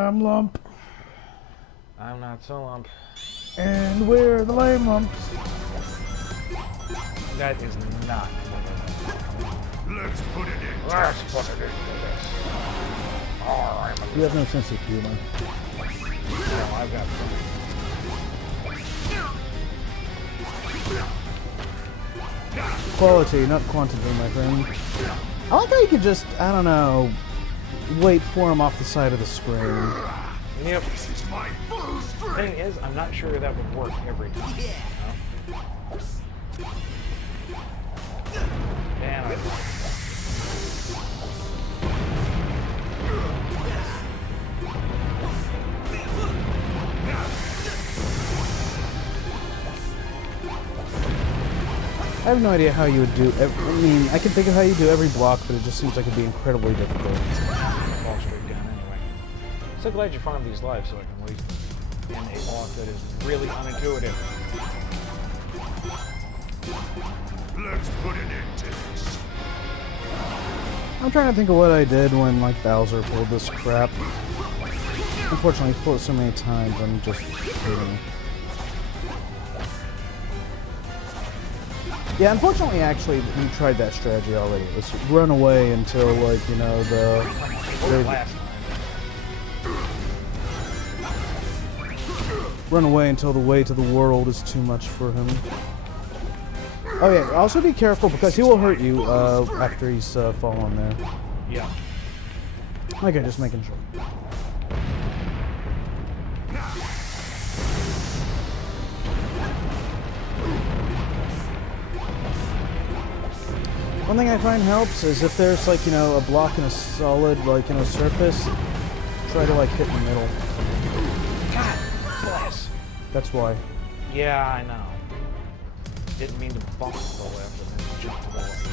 I'm Lump, I'm not so lump. and we're the lame lumps. That is not. Let's put it in. Let's put it into this. Oh, I'm a You have no sense of humor. no, I've got Quality, not quantity, my friend. I like how you could just, I don't know, wait for him off the side of the screen. Yep. This is my full strength. Thing is, I'm not sure that would work every time. You know? Man, I I have no idea how you would do. I mean, I can think of how you do every block, but it just seems like it'd be incredibly difficult. fall straight down anyway. So glad you farmed these lives so I can waste them in a block that is really unintuitive. Let's put it into this. I'm trying to think of what I did when, like, Bowser pulled this crap. Unfortunately, he pulled it so many times, I'm just kidding. Yeah, unfortunately, actually, we tried that strategy already. It was run away until, like, you know, the Last time. run away until the way to the world is too much for him. Oh yeah, also be careful because he will hurt you after he's fallen there. Yeah. Okay, just making sure. One thing I find helps is if there's, like, you know, a block in a solid, like, you know, surface, try to, like, hit in the middle. God bless. That's why. Yeah, I know. Didn't mean to bump to the left and then jump to the left.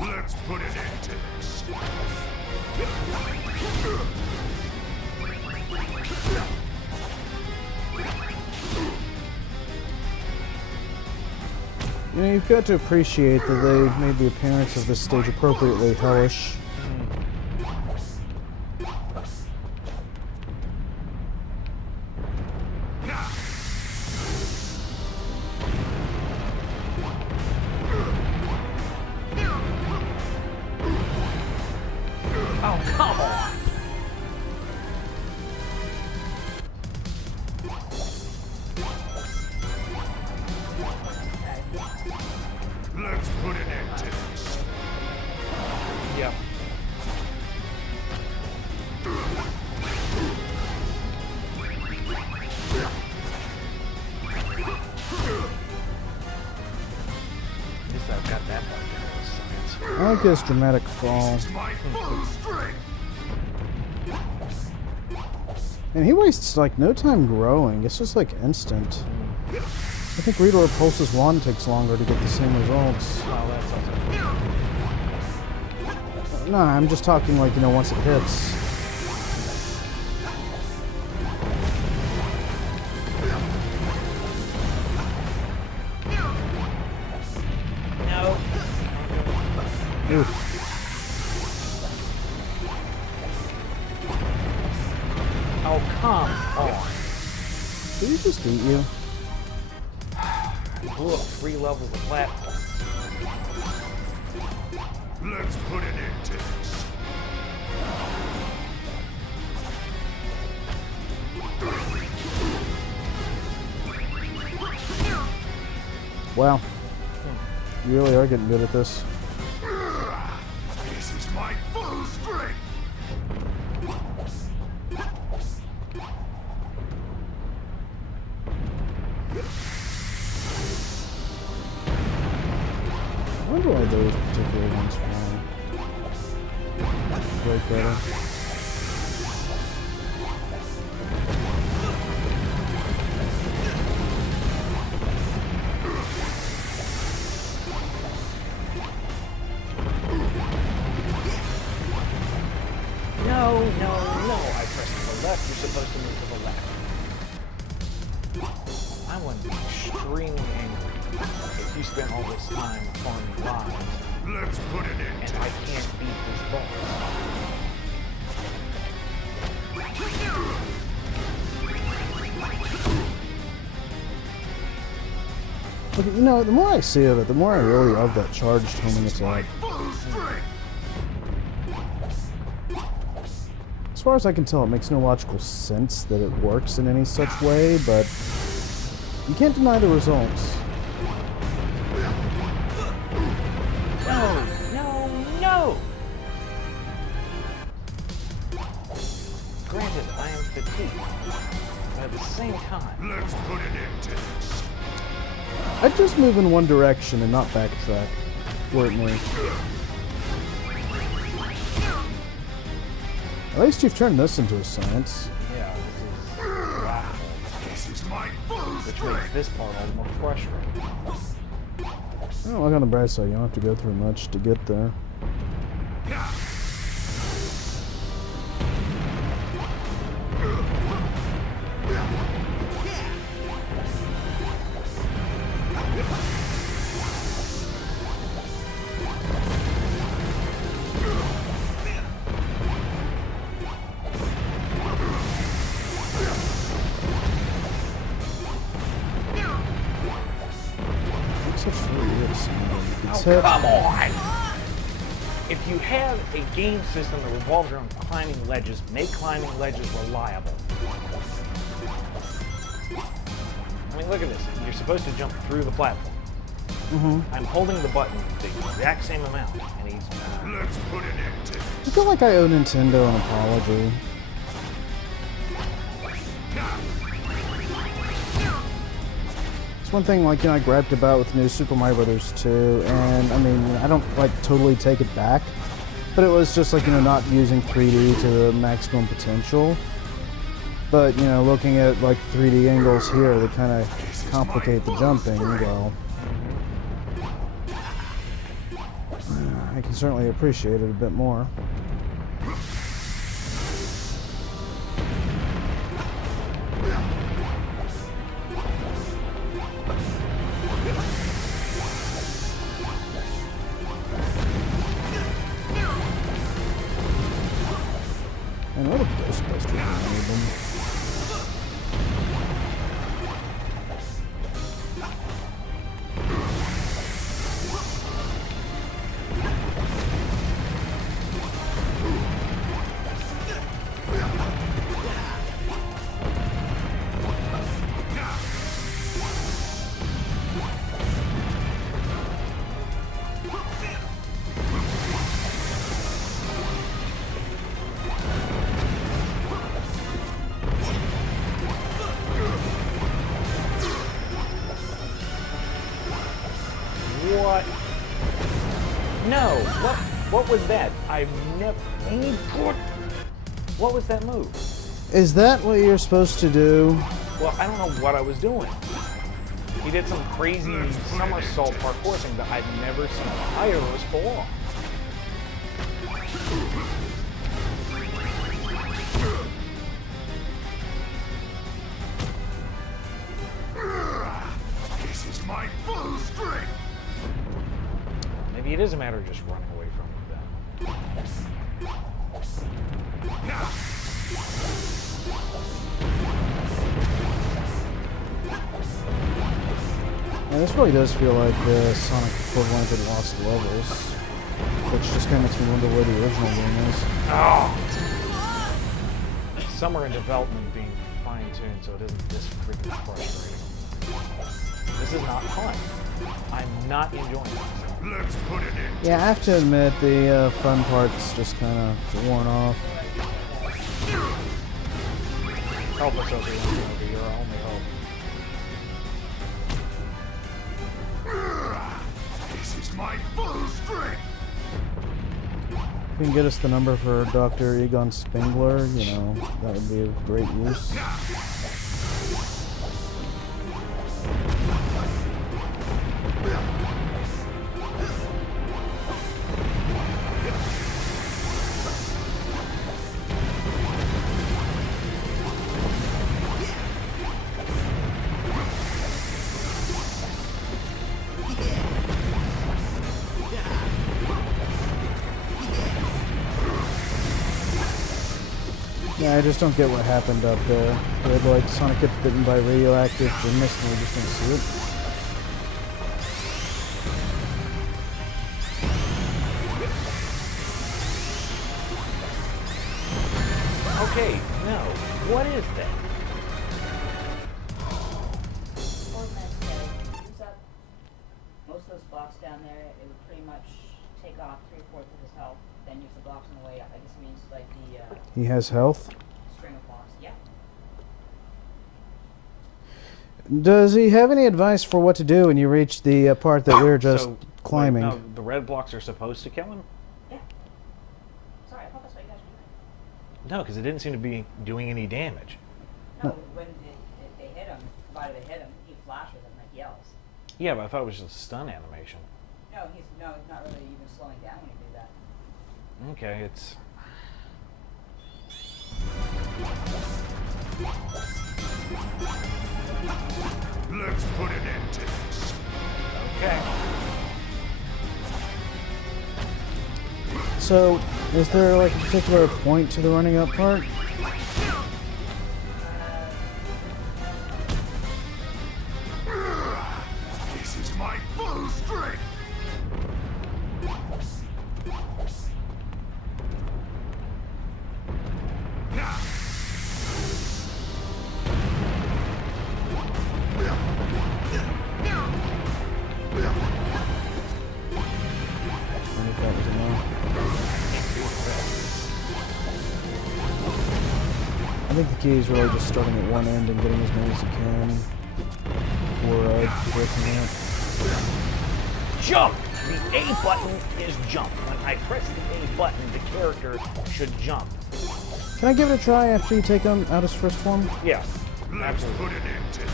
Let's put it into this. You know, you've got to appreciate that they've made the appearance of this stage appropriately hellish. Oh, come on! Let's put it into this. Yep. At least I've got that part down with science. I like this dramatic fall. This is my full strength. And he wastes, like, no time growing. It's just, like, instant. I think Reader Pulse's wand takes longer to get the same results. Oh, that's also... No, I'm just talking, like, you know, once it hits. No. Ooh. Oh, come on. Did he just eat you? Blew up 3 levels of platform. Let's put it into this. Wow. You really are getting good at this. This is my full strength. I wonder why those particular ones fall. Right better. No, no, no. I pressed to the left. You're supposed to move to the left. I want to be extremely angry. you spent all this time farming lives, Let's put an end and to I can't beat this boss. Look, you know, the more I see of it, the more I really love that charged homing attack. full strength. As far as I can tell, it makes no logical sense that it works in any such way, but you can't deny the results. No, no, no! Granted, I am fatigued, but at the same time, Let's put an end to this. I'd just move in one direction and not backtrack where it moves. At least you've turned this into a science. yeah, this is laughable, This is my full which makes strength. this part all the more frustrating. Oh, look on the bright side, you don't have to go through much to get there. Such weird sounding. It's Oh, hit. come on! If you have a game system that revolves around climbing ledges, make climbing ledges reliable. I mean, look at this. You're supposed to jump through the platform. I'm holding the button the exact same amount, and he's... Let's put an end to this. I feel like I owe Nintendo an apology. It's one thing, like, you know, I griped about with New Super Mario Brothers 2, and, I mean, I don't, like, totally take it back, but it was just, like, you know, not using 3D to the maximum potential. But, you know, looking at, like, 3D angles here, they kind of complicate the jumping, well... I can certainly appreciate it a bit more. And what a Ghostbuster album. What? No! What was that? I've never... What was that move? Is that what you're supposed to do? Well, I don't know what I was doing. He did some crazy somersault parkour thing that I've never seen Pyros pull off. This is my full strength. Maybe it is a matter of just running away from him then. Yeah, this really does feel like the Sonic equivalent of Lost Levels, which just kind of makes me wonder where the original game is. Oh! Some are in development being fine-tuned so it isn't this freaking frustrating. This is not fun. I'm not enjoying myself. Let's put an end. Yeah, I have to admit, the fun part's just kind of worn off. Help us over here. You're our only hope. This is my full strength. If you can get us the number for Dr. Egon Spengler, you know, that would be of great use. Yeah, I just don't get what happened up there. Did like Sonic get bitten by radioactive gymnast and we just didn't see it? Okay, no. What is that? Old man said, use up most of those blocks down there, it would pretty much take off 3/4 of his health, then use the blocks on the way up. I guess it means like the He has health. string of blocks. Yeah. Does he have any advice for what to do when you reach the part that we're just So, climbing? Wait, no, the red blocks are supposed to kill him? Yeah. Sorry, I thought that's what you guys were doing. No, because it didn't seem to be doing any damage. No, when they hit him, provided they hit him, he flashes and like yells. Yeah, but I thought it was just a stun animation. No, he's not really even slowing down when you do that. Okay, it's... Let's put an end to this. Okay. So, is there like a particular point to the running up part? This is my full strength. And if that was enough. I think the key is really just starting at one end and getting as many as you can before breaking it. Jump! The A button is jump. When I press the A button, the character should jump. Can I give it a try after you take him out his first form? Yes. Let's put an end to this.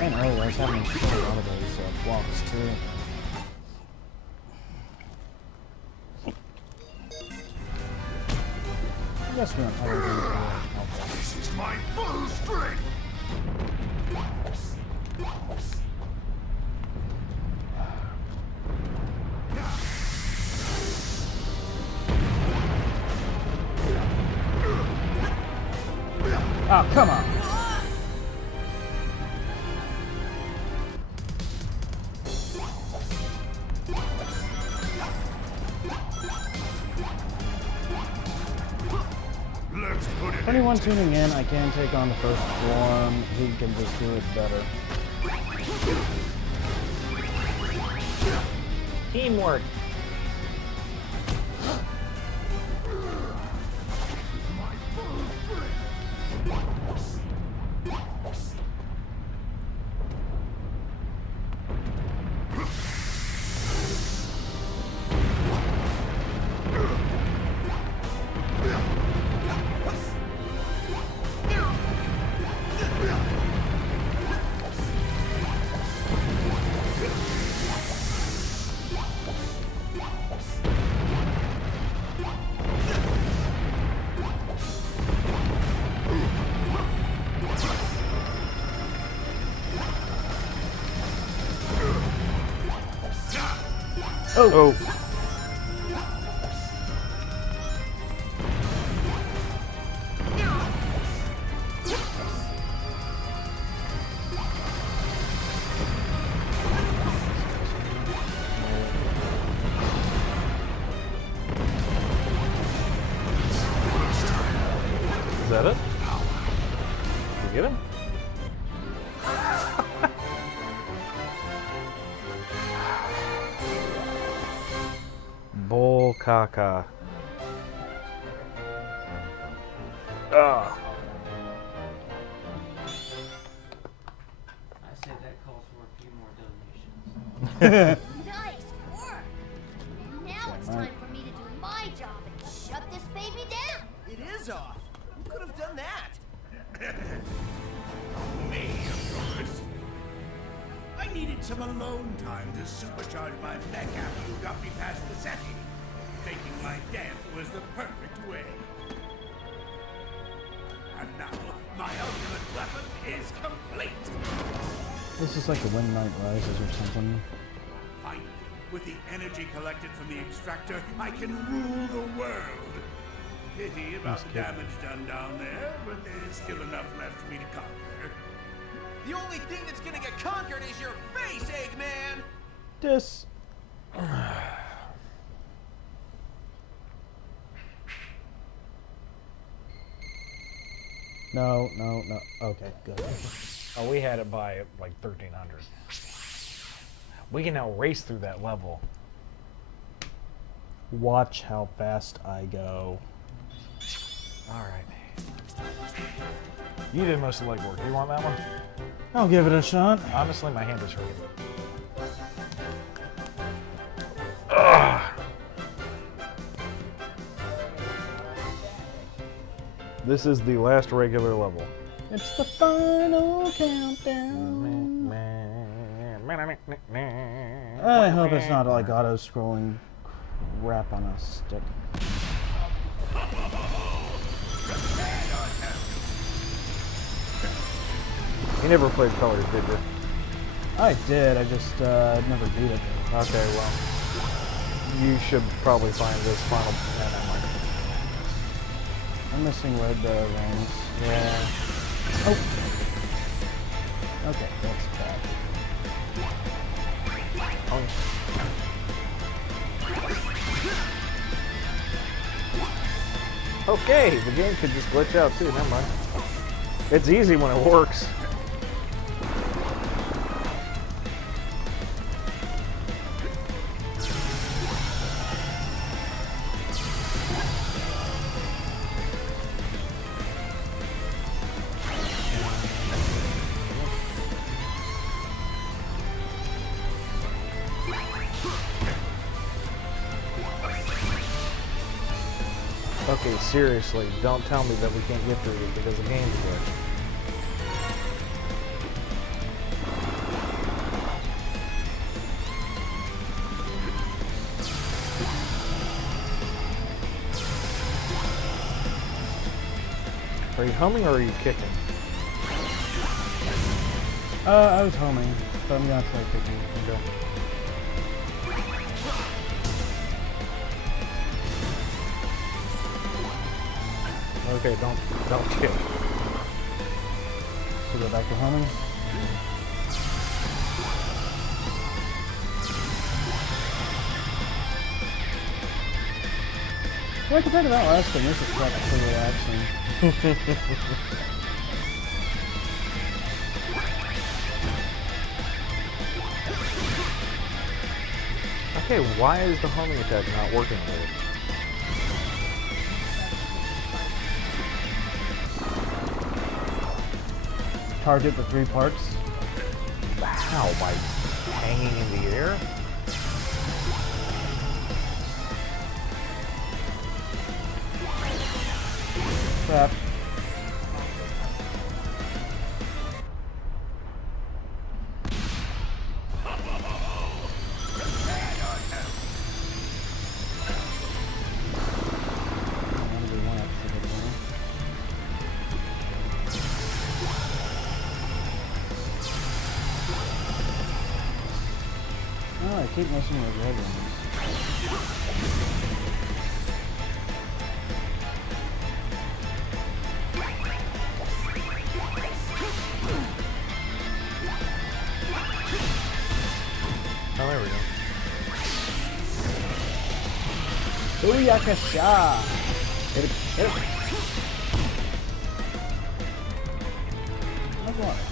And earlier I was having to kill a lot of those blocks too. I guess we don't have anything to help us. This is my full strength. Oh, come on! Let's put it For anyone tuning in, I can take on the first form. He can just do it better. Teamwork. Oh! Is that it? You get him? Bull caca. Ugh. I said that calls for a few more donations. Nice work! Now it's time for me to do my job and shut this baby down! It is off. Who could have done that? Me, of course. I needed some alone time to supercharge my mech after you got me past the setting. Faking my death was the perfect way. And now, my ultimate weapon is complete. This is like the When Night Rises or something. Finally, With the energy collected from the extractor, I can rule the world. Pity about the damage done down there, but there's still enough left for me to conquer. The only thing that's gonna get conquered is your face, Eggman! Dis. No. Okay, good. Oh, we had it by like 1300. We can now race through that level. Watch how fast I go. All right. You did most of the legwork. You want that one? I'll give it a shot. Honestly, my hand is hurting. This is the last regular level. It's the final countdown. I hope it's not like auto-scrolling crap on a stick. You never played Colors, did you? I did, I just never beat it. Okay, well, you should probably find this final. I'm missing red rings. Yeah. Oh. Okay, that's bad. Okay, the game could just glitch out too. Never mind. It's easy when it works. Okay, seriously, don't tell me that we can't get through this because the game's glitched. Are you humming or are you kicking? I was homing, but I'm gonna try kicking. Okay. Okay, don't kick. So go back to homing. Well, compared to that last thing, this is practically relaxing. Okay, why is the homing attack not working with it? Target the 3 parts. How? By hanging in the air? Crap. Oh, I keep missing those red ones. Oh, there we go. Booyakasha! Hit it, hit it. That's a lot of hits.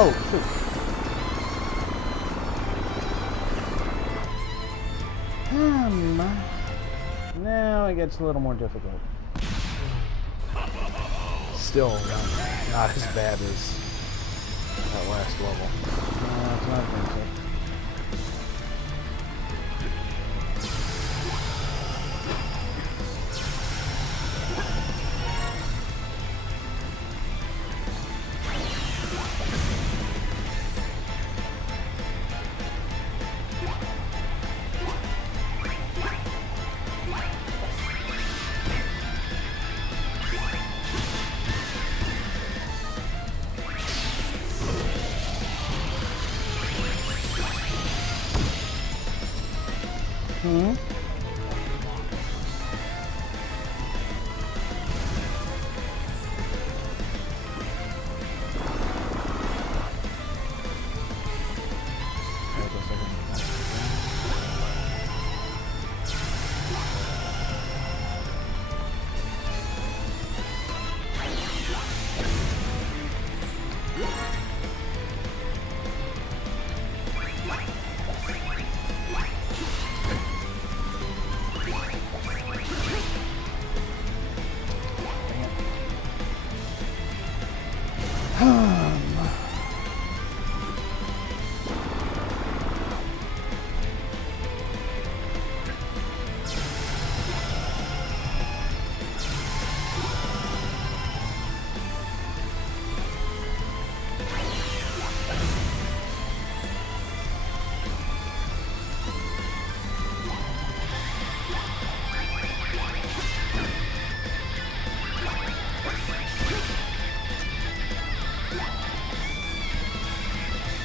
Oh, shoot. Now it gets a little more difficult. Still not as bad as that last level. It's not so. Mm-hmm.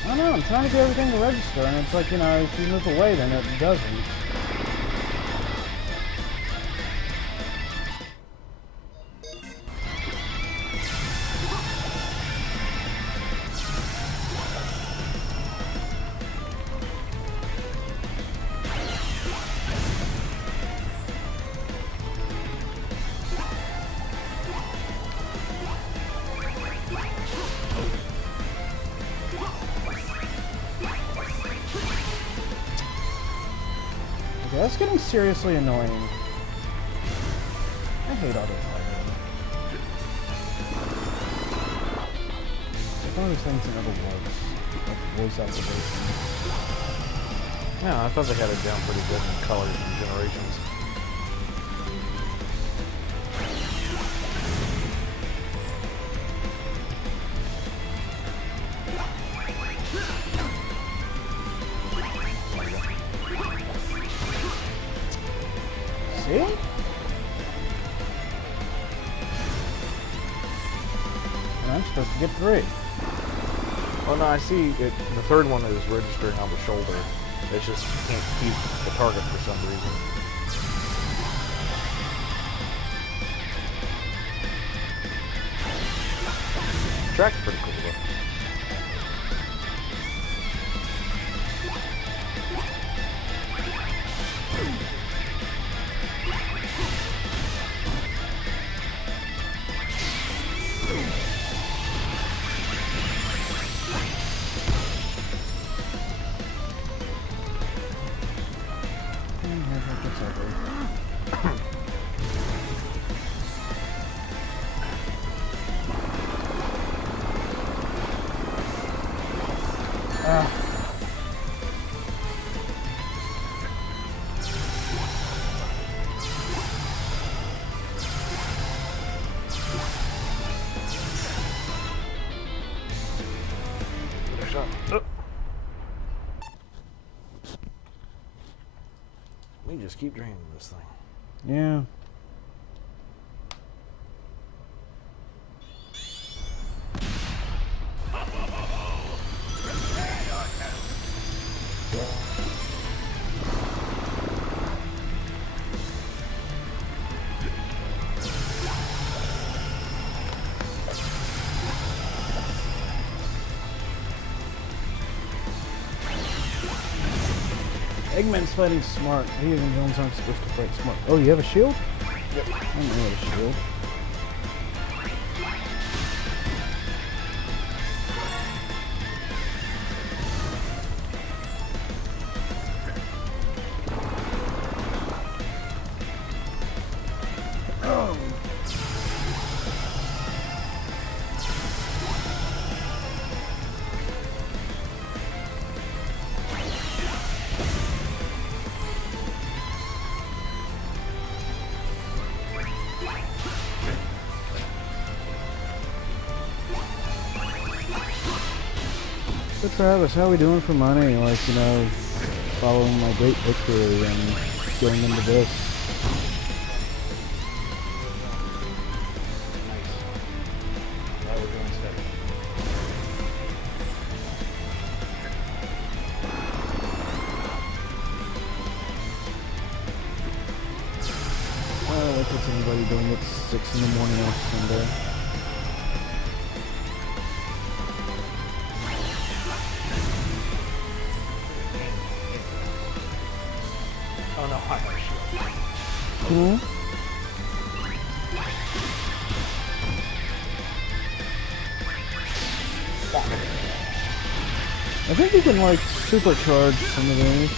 I don't know, I'm trying to get everything to register, and it's like, you know, if you move away, then it doesn't. Okay, that's getting seriously annoying. I hate autopilot. It's one of those things that never works. Like voice activation. Yeah, I thought they had it down pretty good in colors and generations. See? And I'm supposed to get 3. Oh no, I see it. The third one is registering on the shoulder. It's just you can't keep the target for some reason. Track's pretty cool though. We just keep dreaming this thing. Yeah. Eggman's fighting smart. He and villains aren't supposed to fight smart. Oh, you have a shield? Yep. I don't know what a shield. So Travis, how are we doing for money? Like, you know, following my great victory and going into this. Nice. That we're doing steady. Like, what's everybody doing at 6 in the morning on Sunday? Oh no, I have shield. Hmm? I think you can, like, supercharge some of these.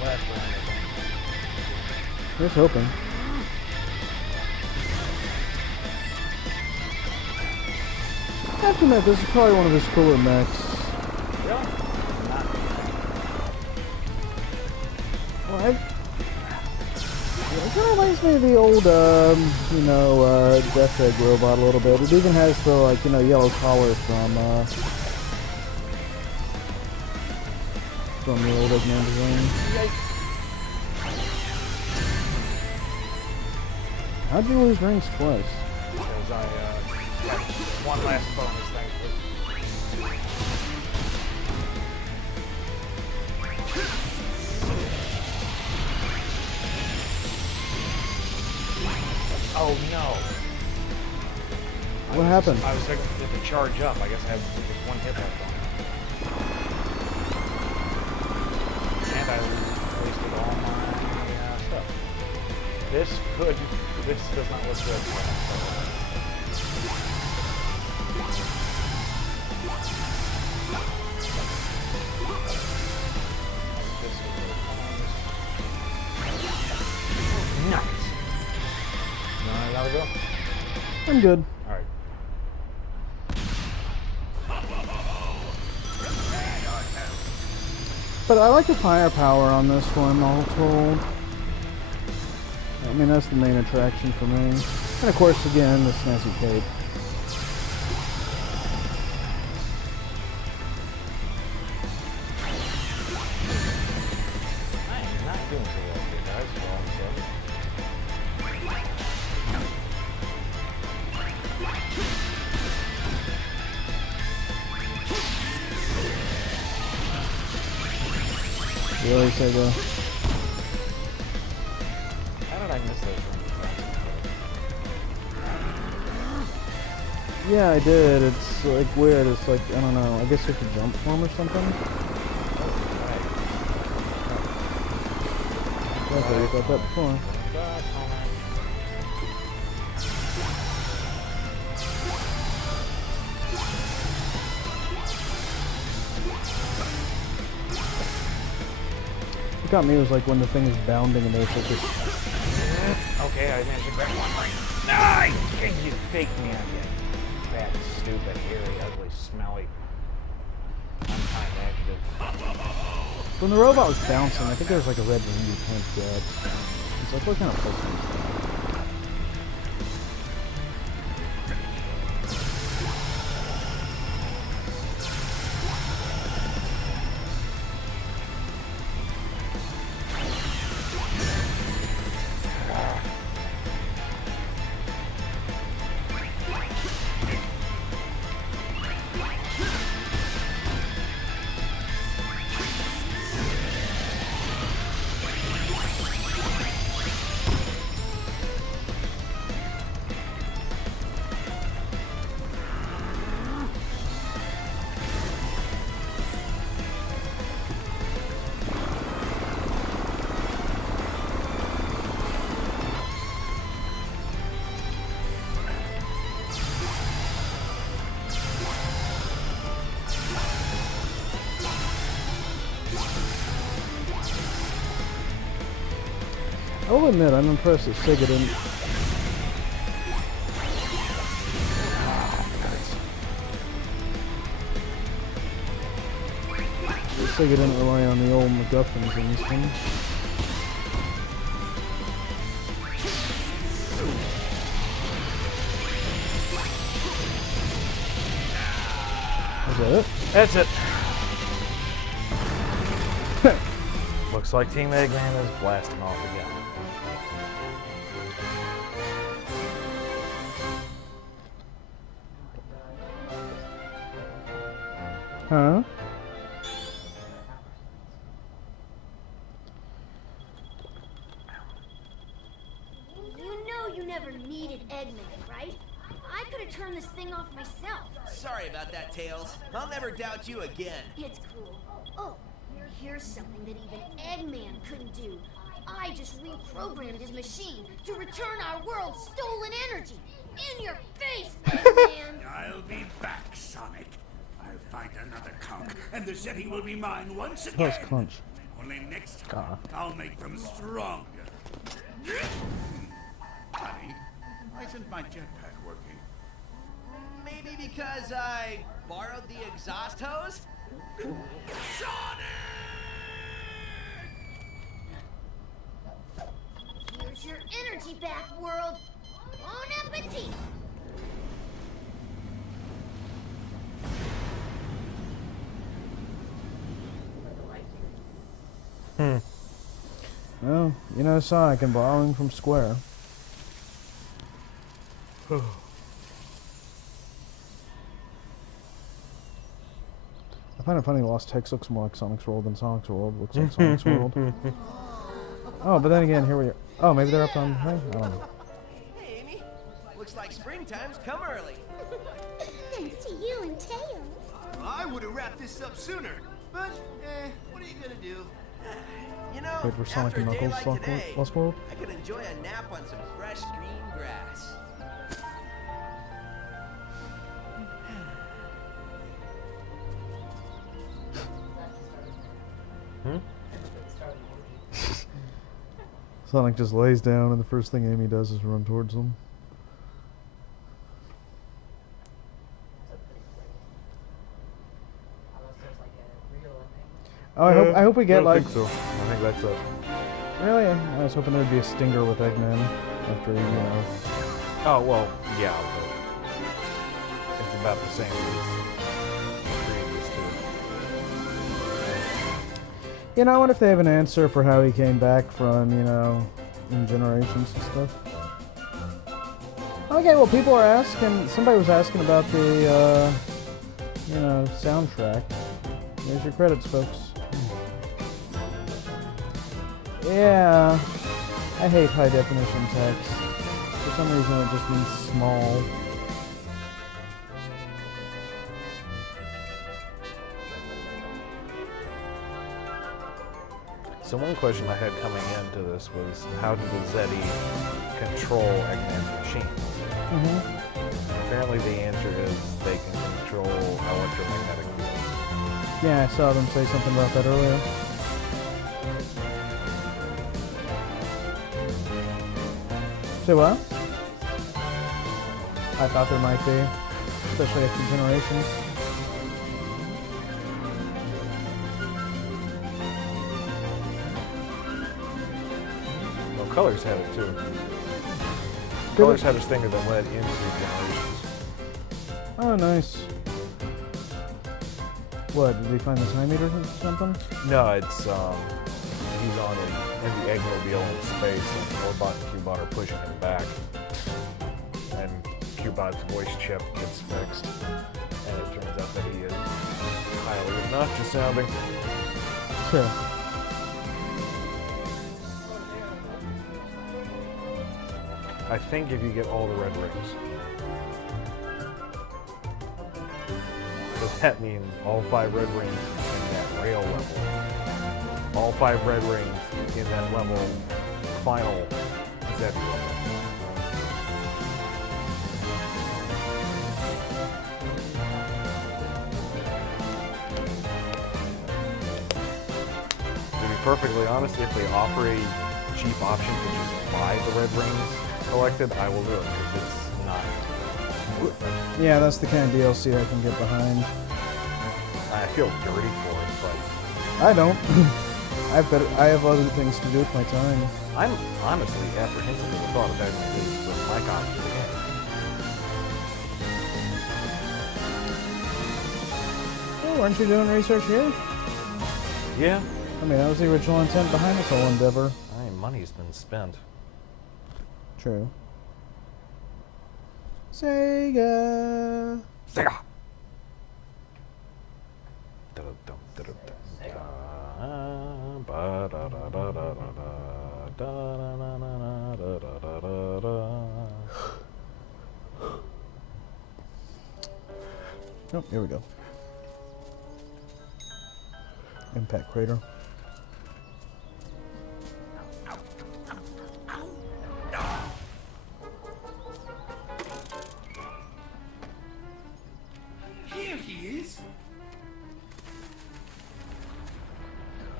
Alright, last round, I think. Here's hoping. I have to admit, this is probably one of his cooler mechs. Really? Not. Well, it kind of reminds me of the old, Death Egg robot a little bit. It even has the, like, yellow collar from the old Eggman design. How'd you lose rings twice? Because I had one last bonus, thankfully. Oh no! What happened? I was thinking if it charge up, I guess I had just one hit left on it. And I wasted all my stuff. This does not look good. Nice. You want another go? I'm good. Alright. But I like the firepower on this one, all told. I mean, that's the main attraction for me. And of course, again, the snazzy cape. I am not doing so well here, guys, for all I'm saying. Really, Sega? How did I miss those rings? Yeah, I did. It's like weird. It's like, I don't know. I guess you could jump for 'em or something. I thought you thought that before. What got me was like when the thing is bounding and there's like this. Okay, I managed to grab one. Nice! You faked me again. Fat, stupid, hairy, ugly, smelly. Unkind adjective. When the robot was bouncing, I think there was like a red ring you can't get. It's like, what kind of place is that? I'll admit, I'm impressed that Sega didn't. That Sega didn't rely on the old MacGuffins in this one. Is that it? That's it. Looks like Team Eggman is blasting off again. Huh? never needed Eggman, right? I could have turned this thing off myself. Sorry about that, Tails. I'll never doubt you again. It's cool. Oh, here's something that even Eggman couldn't do. I just reprogrammed his machine to return our world's stolen energy. In your face, Eggman! I'll be back, Sonic. I'll find another conch, and the Zeti will be mine once again. That was Conch. Only next time, I'll make them stronger. Honey, why isn't my jetpack working? Maybe because I borrowed the exhaust hose? Sonic! Here's your energy back, world. Bon appetit! Well, you know Sonic and borrowing from Square. I find it funny Lost Text looks more like Sonic's World than Sonic's World looks like Sonic's World. Oh, but then again, here we are. Oh, maybe they're up on... Hey, I don't know. Hey, Amy. Looks like springtime's come early. Thanks to you and Tails. I would have wrapped this up sooner. But, what are you gonna do? You know, Wait for Sonic after and a day Knuckles like today, Lost World? I could enjoy a nap on some fresh green grass. Sonic just lays down and the first thing Amy does is run towards him. Oh, I hope we get I like... think so. I think that's it. Really? I was hoping there'd be a stinger with Eggman after, you know... Oh, well, yeah, but it's about the same as the previous two. You know, I wonder if they have an answer for how he came back from, you know, in Generations and stuff. Okay, well, people are asking... Somebody was asking about the, you know, soundtrack. There's your credits, folks. Yeah, I hate high definition text. For some reason it just means small. So one question I had coming into this was, how did the Zeti control Eggman's machine? Apparently the answer is they can control electromagnetic fields. Yeah, I saw them say something about that earlier. Say what? I thought there might be, especially after Generations. Well, Colors had it too. Colors had a stinger that led into Generations. Oh, nice. What, did he find the time meter or something? No, it's he's on in the Eggmobile in space, and Orbot and Cubot are pushing him back, and Cubot's voice chip gets fixed, and it turns out that he is highly obnoxious sounding. Sure. I think if you get all the red rings. Does that mean all 5 red rings in that rail level? All 5 red rings in that level, final Zeti level. To be perfectly honest, if they offer a cheap option to just buy the red rings collected, I will do it, because it's not worth it. Yeah, that's the kind of DLC I can get behind. I feel dirty for it, but I don't. I have other things to do with my time. I'm honestly apprehensive at the thought of having to do with my copy of the game. Oh, weren't you doing research here? Yeah. I mean, that was the original intent behind this whole endeavor. I mean, money's been spent. True. Sega. Sega! Oh, here we go. Impact crater. Here he is.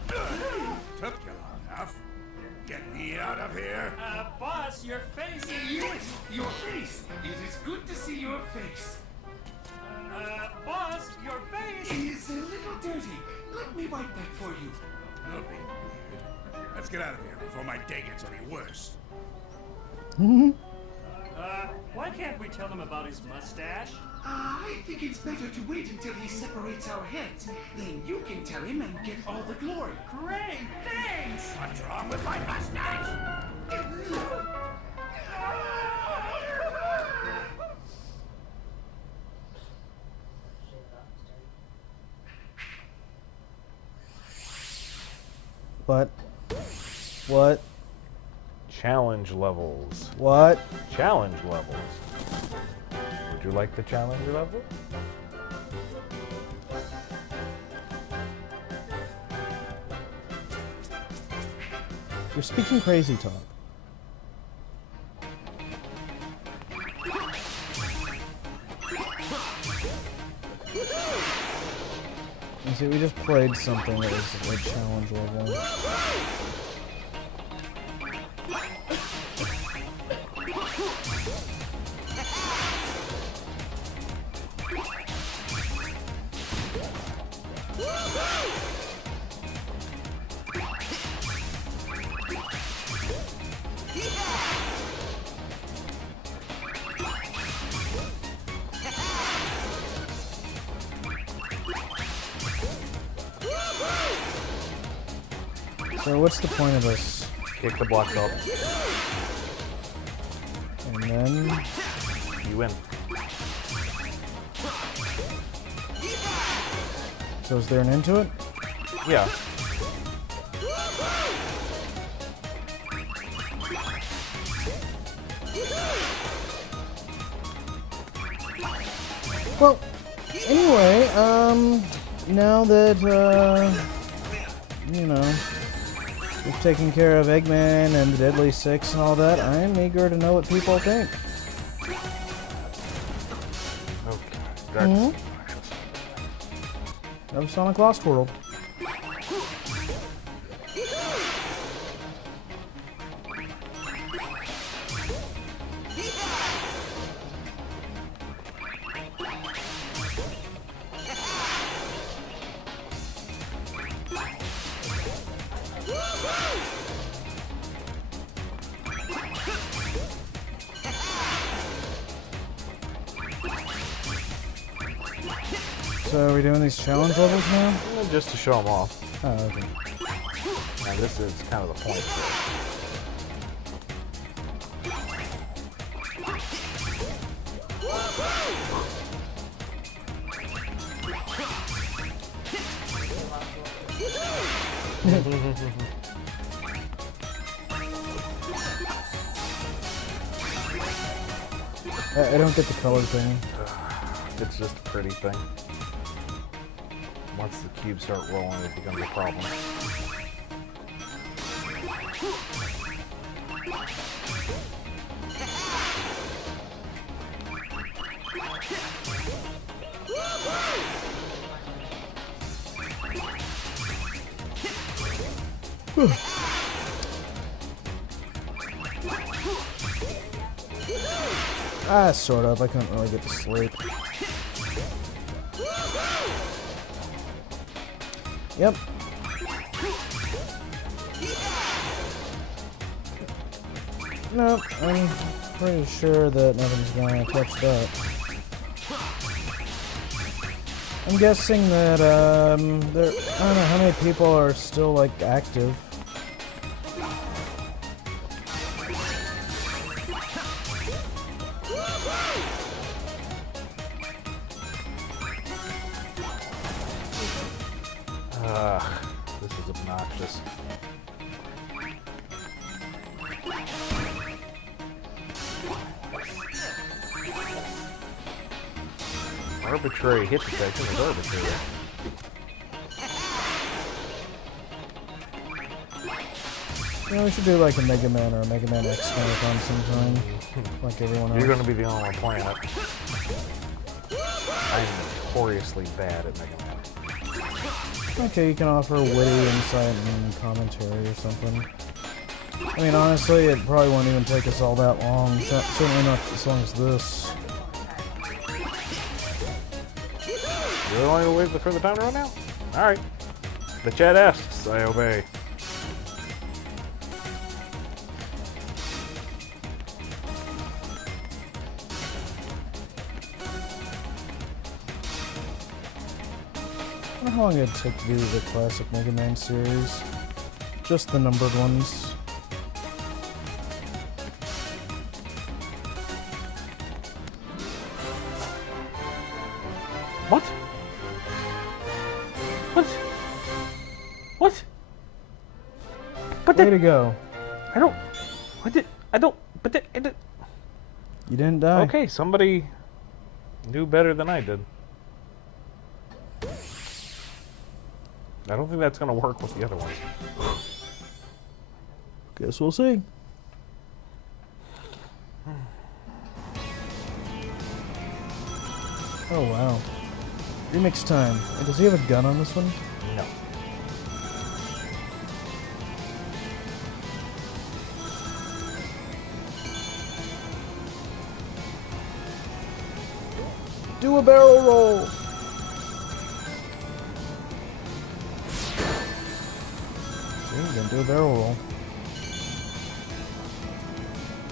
Took you long enough. Get me out of here. Boss, your face. Yes, your face. It is good to see your face. Boss, your face. It's a little dirty. Let me wipe that for you. You're being weird. Let's get out of here before my day gets any worse. Why can't we tell him about his mustache? I think it's better to wait until he separates our heads. Then you can tell him and get all the glory. Great, thanks. What's wrong with my mustache? What? What? Challenge levels. What? Challenge levels. Would you like the challenge level? You're speaking crazy talk. You see, we just played something that was a challenge level. So what's the point of this? Kick the blocks up. And then You win. so is there an end to it? Yeah. Well, anyway, now that you know, we've taken care of Eggman and the Deadly Six and all that, I'm eager to know what people think. Okay. That's Of Sonic Lost World. So are we doing these challenge levels now? just to show them off. Oh, okay. Now this is kind of the point. I don't get the color thing. It's just a pretty thing. Once the cubes start rolling, it becomes a problem. Sort of. I couldn't really get to sleep. Yep. Nope, I'm pretty sure that nothing's gonna touch that. I'm guessing that, I don't know how many people are still, like, active. This is obnoxious. Arbitrary hit detection is arbitrary. You know, we should do like a Mega Man or a Mega Man X marathon sometime, like everyone else. You're going to be the only one playing it. I'm notoriously bad at Mega Man. Okay, you can offer witty insight and commentary or something. I mean, honestly, it probably won't even take us all that long. Certainly not as long as this. You're only wait for the time to run out? Alright. The chat asks, I obey. I wonder how long it'd take to do the classic Mega Man series. Just the numbered ones. What? What? What? But Way to go. I don't. I don't. But You didn't die. okay, somebody knew better than I did. I don't think that's gonna work with the other ones. Guess we'll see. Oh wow. Remix time. And does he have a gun on this one? No. Do a barrel roll! See, then do a barrel roll.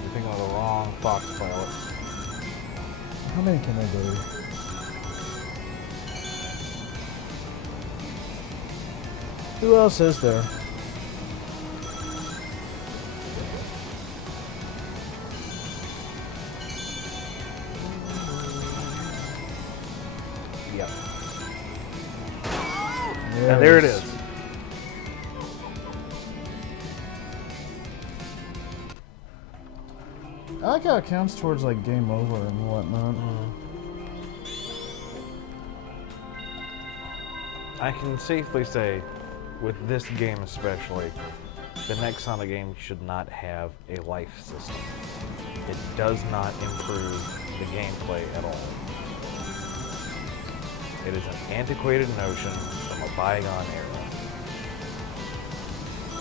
You're thinking of the wrong Fox pilot. How many can I do? Who else is there? Yep. Yes. And there it is. I like how it counts towards like game over and whatnot. I can safely say, with this game especially, the next Sonic game should not have a life system. It does not improve the gameplay at all. It is an antiquated notion from a bygone era.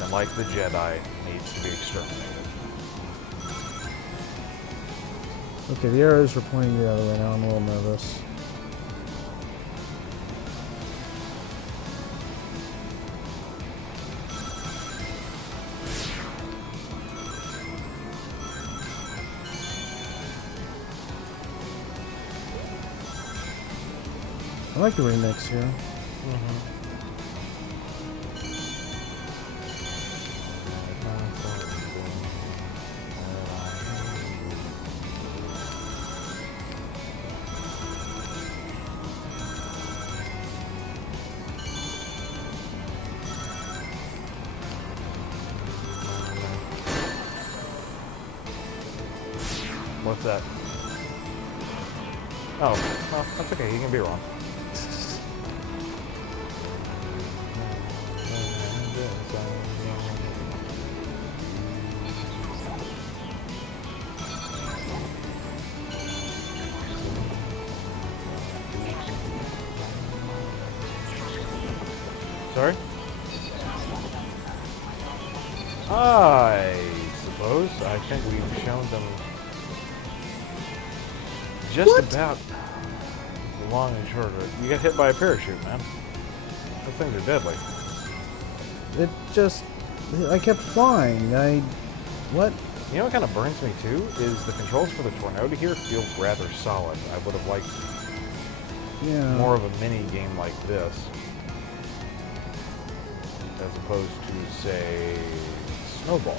And like the Jedi, needs to be exterminated. Okay, the arrows are pointing the other way now. I'm a little nervous. I like the remix here. What's that? Oh, well, that's okay. You can be wrong. Sorry? I suppose. I think we've shown them just about the long and short of it. You got hit by a parachute, man. Those things are deadly. It just... I kept flying. What? You know what kind of burns me too? Is the controls for the Tornado here feel rather solid. I would have liked Yeah. more of a mini game like this. As opposed to, say, Snowball.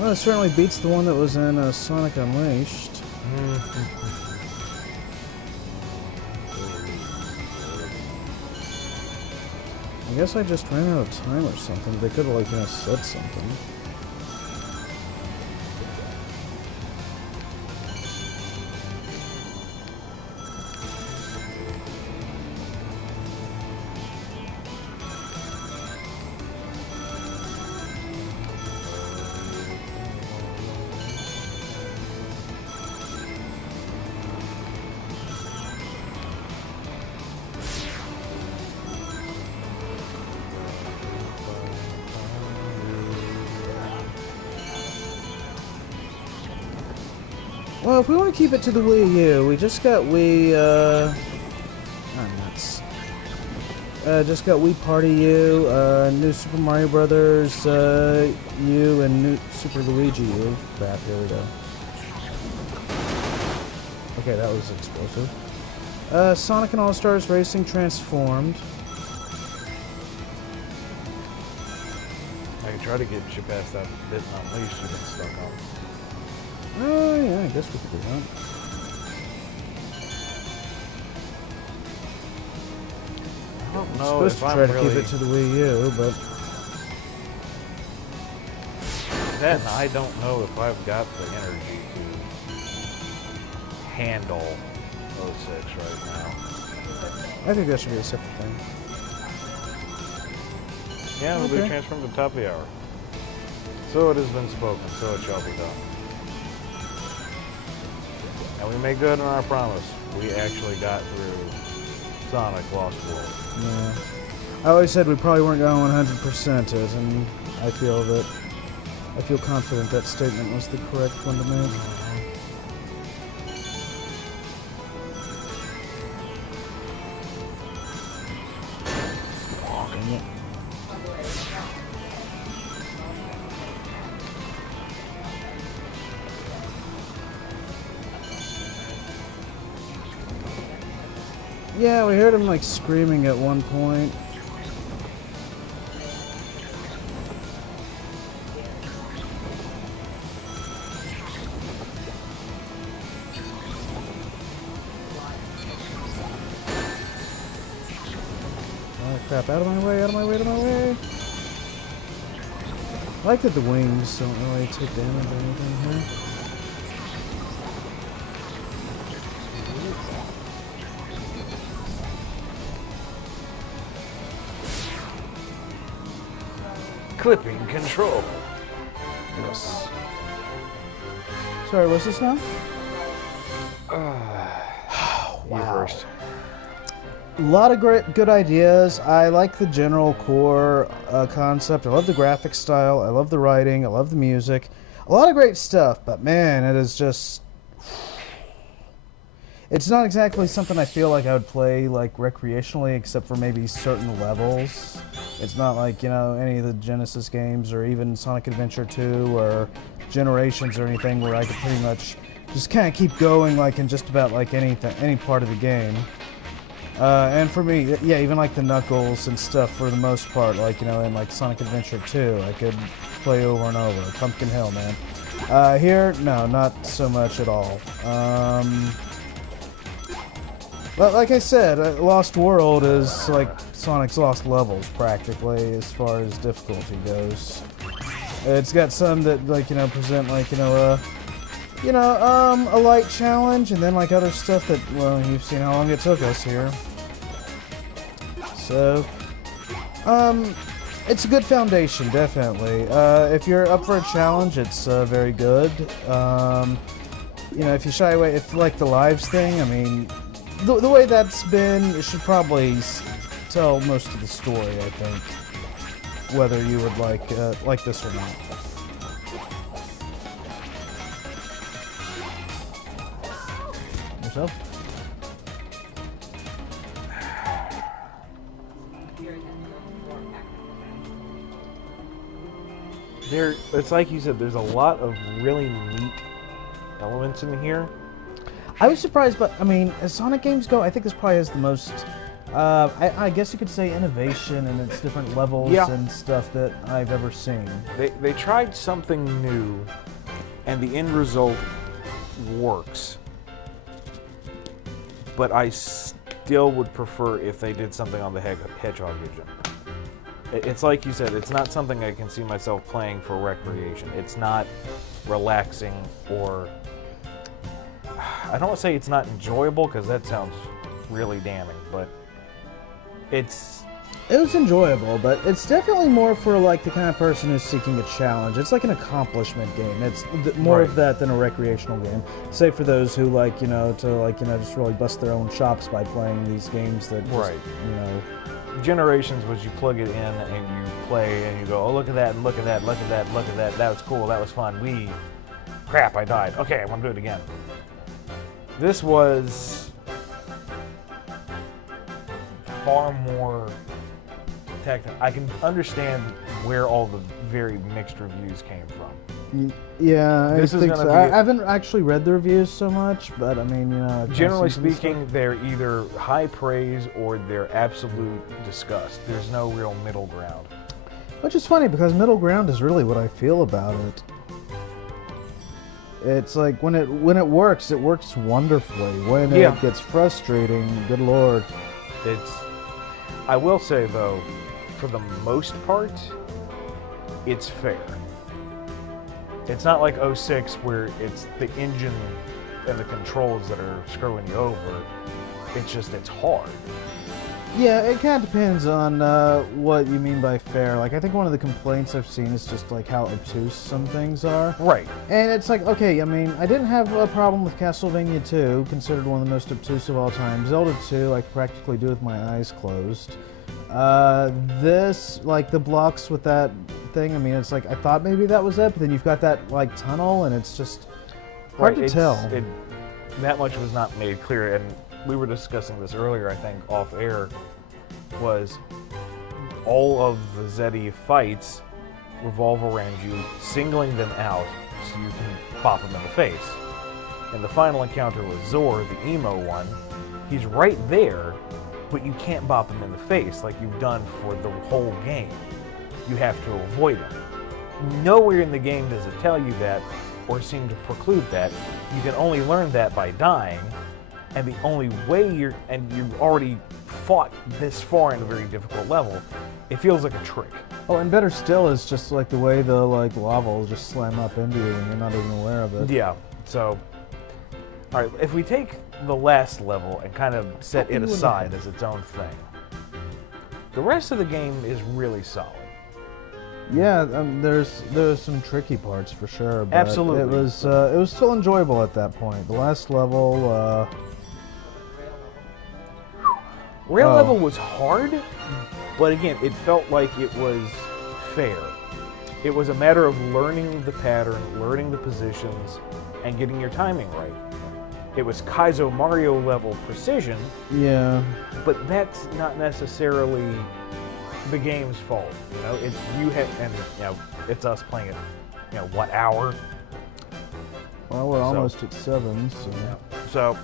Well, it certainly beats the one that was in Sonic Unleashed. I guess I just ran out of time or something. They could have, like, said something. Well, if we want to keep it to the Wii U, we just got Wii, oh, nuts. Just got Wii Party U, New Super Mario Brothers U, and New Super Luigi U. Crap, here we go. Okay, that was explosive. Sonic and All-Stars Racing Transformed. I can try to get you past that bit on leash you've been stuck on. Oh, yeah, I guess we could do that. I don't know Supposed if to I'm try to really... keep it to the Wii U, but That, and I don't know if I've got the energy to handle 06 right now. I think that should be a separate thing. Yeah, we'll be Okay. transformed to the top of the hour. So it has been spoken, so it shall be done. And we make good on our promise. We actually got through Sonic Lost World. Yeah. I always said we probably weren't going 100% it, and I feel confident that statement was the correct one to make. Dang it. Yeah, we heard him like screaming at one point. Oh crap, out of my way, out of my way, out of my way. I like that the wings don't really take damage or anything here. Clipping control. Yes. Sorry, what's this now? You first. A lot of good ideas. I like the general core concept. I love the graphic style. I love the writing. I love the music. A lot of great stuff, but man, it is just... It's not exactly something I feel like I would play like recreationally, except for maybe certain levels. It's not like, you know, any of the Genesis games or even Sonic Adventure 2 or Generations or anything where I could pretty much just kind of keep going like in just about like anything, any part of the game. And for me, yeah, even like the Knuckles and stuff for the most part, like, you know, in like Sonic Adventure 2, I could play over and over. Pumpkin Hill, man. Here, no, not so much at all. But like I said, Lost World is like Sonic's Lost Levels practically as far as difficulty goes. It's got some that like, you know, present like, a light challenge, and then like other stuff that, well, you've seen how long it took us here. So, it's a good foundation, definitely. If you're up for a challenge, it's very good. You know, if you shy away, if like the lives thing, I mean, the way that's been, it should probably tell most of the story, I think, whether you would like this or not. Yourself? It's like you said, there's a lot of really neat elements in here. I was surprised, but I mean, as Sonic games go, I think this probably has the most, I guess you could say, innovation in its different levels and stuff that I've ever seen. They tried something new, and the end result works. But I still would prefer if they did something on the Hedgehog engine. It's like you said, it's not something I can see myself playing for recreation. It's not relaxing, or I don't want to say it's not enjoyable, because that sounds really damning, but it was enjoyable, but it's definitely more for like the kind of person who's seeking a challenge. It's like an accomplishment game. It's more of that than a recreational game. Say for those who like, just really bust their own chops by playing these games that just, Generations was you plug it in and you play and you go, oh, look at that, and look at that, look at that, look at that, that was cool, that was fun, crap, I died, okay, I want to do it again. This was far more technical. I can understand where all the very mixed reviews came from. Yeah, I This is think gonna so. be I haven't actually read the reviews so much, but I mean, I've kinda Generally seen some speaking, they're either high praise or they're absolute disgust. There's no real middle ground. stuff. Which is funny because middle ground is really what I feel about it. It's like when it works, it works wonderfully. When Yeah. it gets frustrating, good lord. I will say though, for the most part, it's fair. It's not like 06 where it's the engine and the controls that are screwing you over. It's hard. Yeah, it kind of depends on what you mean by fair. Like, I think one of the complaints I've seen is just like how obtuse some things are. Right. And it's like, okay, I mean, I didn't have a problem with Castlevania 2, considered one of the most obtuse of all time. Zelda 2, I could practically do with my eyes closed. This, like, the blocks with that thing, I mean, it's like, I thought maybe that was it, but then you've got that, like, tunnel, and it's just hard to tell. That much was not made clear, and we were discussing this earlier, I think, off air, was all of the Zeddy fights revolve around you singling them out so you can pop them in the face. In the final encounter with Zor, the emo one, he's right there, but you can't bop him in the face like you've done for the whole game. You have to avoid him. Nowhere in the game does it tell you that or seem to preclude that. You can only learn that by dying, and the only way you've already fought this far in a very difficult level, it feels like a trick. Oh, and better still is just like the way the like lava will just slam up into you and you're not even aware of it. Yeah, so, all right, if we take the last level and kind of set it aside as its own thing, the rest of the game is really solid. Yeah, there's some tricky parts for sure. But Absolutely. it was still enjoyable at that point. The last level, Rail Oh. level was hard, but again, it felt like it was fair. It was a matter of learning the pattern, learning the positions, and getting your timing right. It was Kaizo Mario level precision, yeah. but that's not necessarily the game's fault. You know, it's you have, and you know, it's us playing it. You know, what hour? Well, we're almost at 7, so. So,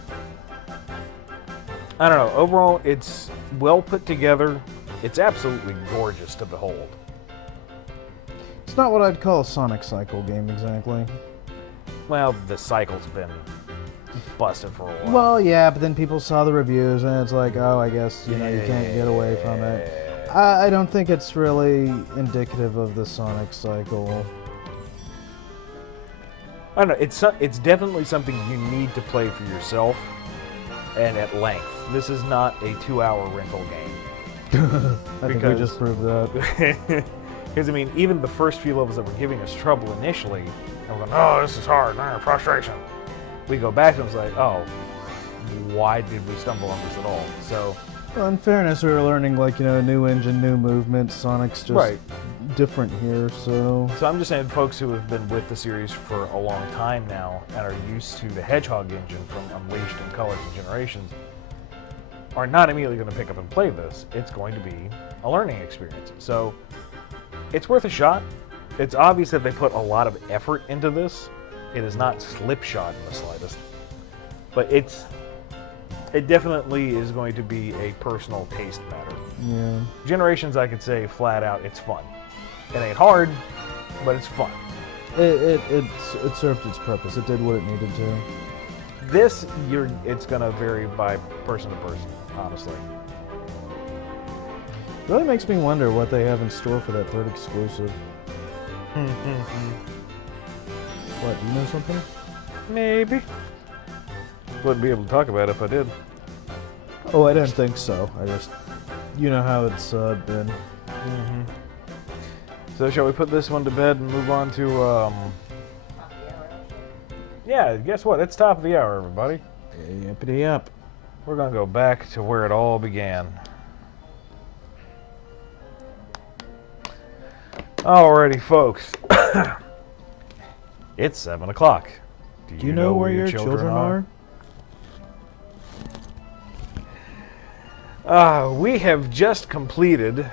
I don't know. Overall, it's well put together. It's absolutely gorgeous to behold. It's not what I'd call a Sonic Cycle game exactly. Well, the cycle's been busted for a while. Well, yeah, but then people saw the reviews and it's like, oh, I guess you can't get away from it. I don't think it's really indicative of the Sonic Cycle. I don't know. It's definitely something you need to play for yourself and at length. This is not a 2-hour rental game. I think we just proved that. Because, I mean, even the first few levels that were giving us trouble initially, and we're going, oh, this is hard, frustration. We go back and it's like, oh, why did we stumble on this at all? So, Well, in fairness, we were learning, like, new engine, new movement. Sonic's just Right. different here, so. So I'm just saying, folks who have been with the series for a long time now and are used to the Hedgehog engine from Unleashed and Colors and Generations are not immediately going to pick up and play this. It's going to be a learning experience. So it's worth a shot. It's obvious that they put a lot of effort into this. It is not slipshod in the slightest. But it definitely is going to be a personal taste matter. Yeah. Generations, I could say flat out, it's fun. It ain't hard, but it's fun. It served its purpose. It did what it needed to. This, it's gonna vary by person to person, honestly. It really makes me wonder what they have in store for that third exclusive. What, do you know something? Maybe. Wouldn't be able to talk about it if I did. Oh, I didn't think so. I just, you know how it's been. So shall we put this one to bed and move on to, yeah, guess what? It's top of the hour, everybody. Yippity yap. We're gonna go back to where it all began. Alrighty, folks. It's 7 o'clock. Do you know where your children are? We have just completed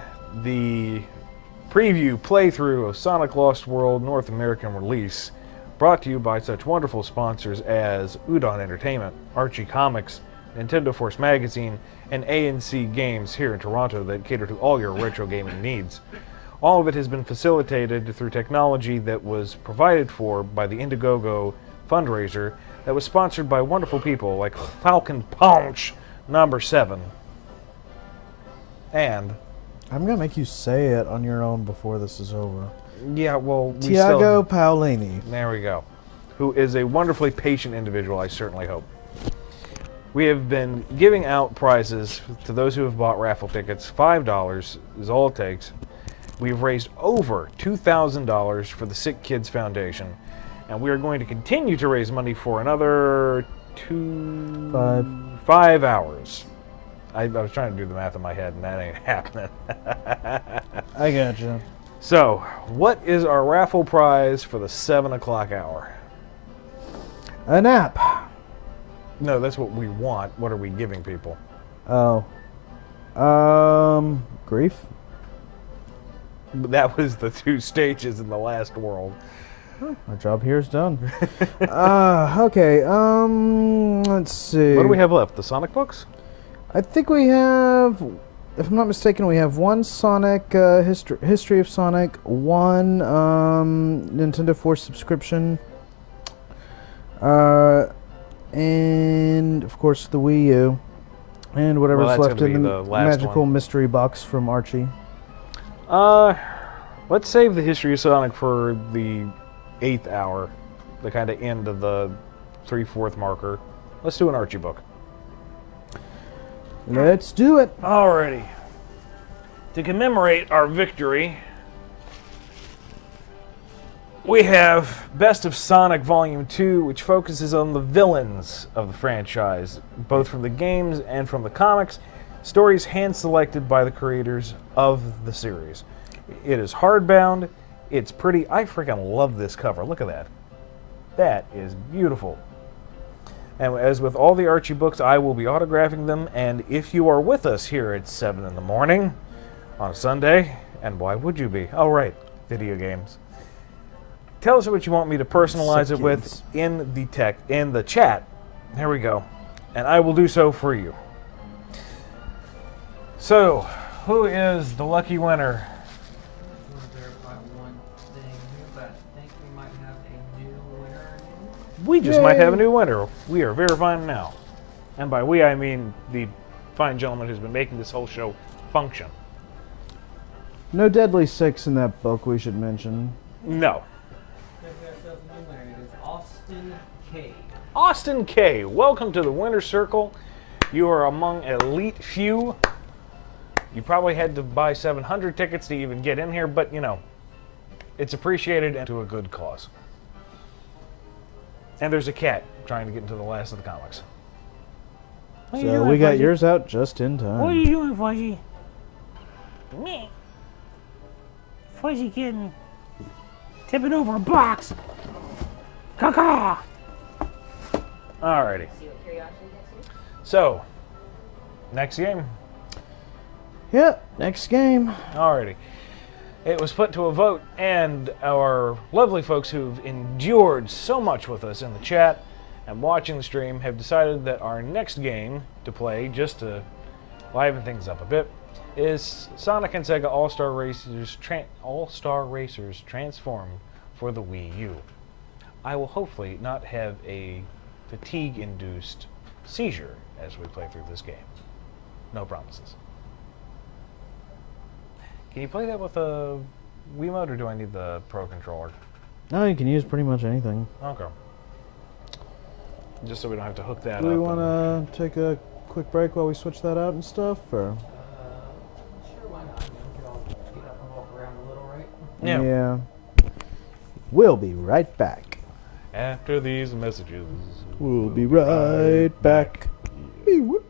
the preview playthrough of Sonic Lost World North American release, brought to you by such wonderful sponsors as Udon Entertainment, Archie Comics, Nintendo Force Magazine, and ANC Games here in Toronto that cater to all your retro gaming needs. All of it has been facilitated through technology that was provided for by the Indiegogo fundraiser that was sponsored by wonderful people like Falcon Punch number 7. And I'm gonna make you say it on your own before this is over. yeah, well, we Tiago still, Paolini. there we go, who is a wonderfully patient individual, I certainly hope. We have been giving out prizes to those who have bought raffle tickets. $5 is all it takes. We've raised over $2,000 for the Sick Kids Foundation, and we are going to continue to raise money for another 5 hours. I was trying to do the math in my head, and that ain't happening. I gotcha. So, what is our raffle prize for the 7 o'clock hour? A nap. No, that's what we want. What are we giving people? Oh. Grief? That was the 2 stages in the last world. Our job here is done. Okay, let's see. What do we have left? The Sonic books? I think we have, if I'm not mistaken, we have one Sonic history of Sonic, one Nintendo Force subscription, and of course the Wii U, and whatever's that's left gonna in be the the last magical one. mystery box from Archie. Let's save the history of Sonic for the 8th hour, the kind of end of the 3/4 marker. Let's do an Archie book. Let's do it. Alrighty. To commemorate our victory, we have Best of Sonic Volume 2, which focuses on the villains of the franchise, both from the games and from the comics. Stories hand-selected by the creators of the series. It is hardbound. It's pretty. I freaking love this cover. Look at that. That is beautiful. And as with all the Archie books, I will be autographing them. And if you are with us here at 7 in the morning on a Sunday, and why would you be? Oh, right, video games. Tell us what you want me to personalize Sick it with kids. in the chat. There we go. And I will do so for you. So, who is the lucky winner? I want to verify one thing here, but I think we might have a new winner. We just might have a new winner. We are verifying now. And by we, I mean the fine gentleman who's been making this whole show function. No Deadly Six in that book, we should mention. No. We have ourselves a new winner. It is Austin K. Austin K., welcome to the winner's circle. You are among elite few. You probably had to buy 700 tickets to even get in here, but you know, it's appreciated and to a good cause. And there's a cat trying to get into the last of the comics. So we got yours out just in time. What are you doing, Fuzzy? Me. Fuzzy kitten. Tipping over a box. Caca. Alrighty. See what curiosity gets you? So, next game. Yep, next game. Alrighty. It was put to a vote, and our lovely folks who've endured so much with us in the chat and watching the stream have decided that our next game to play, just to liven things up a bit, is Sonic and Sega All-Star Racers Transform for the Wii U. I will hopefully not have a fatigue-induced seizure as we play through this game. No promises. Can you play that with a Wiimote, or do I need the Pro Controller? No, you can use pretty much anything. Okay. Just so we don't have to hook that Do up. we want to take a quick break while we switch that out and stuff? Or? Sure, why not? We could all get up and walk around a little, right? Yeah. We'll be right back. After these messages. We'll be right back. Wee whoop.